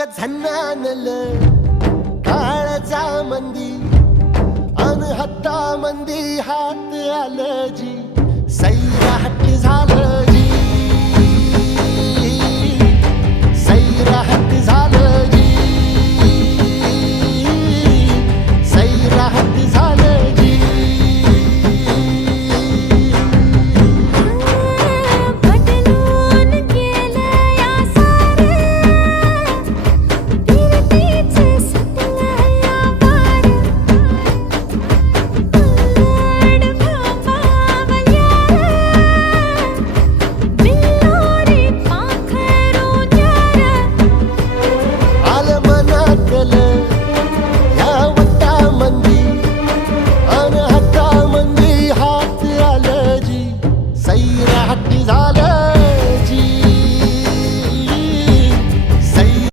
ग झन्नानल काळजा मंदी अन हत्ता मंदी हात आलं जी सैराट झालं जी सैराट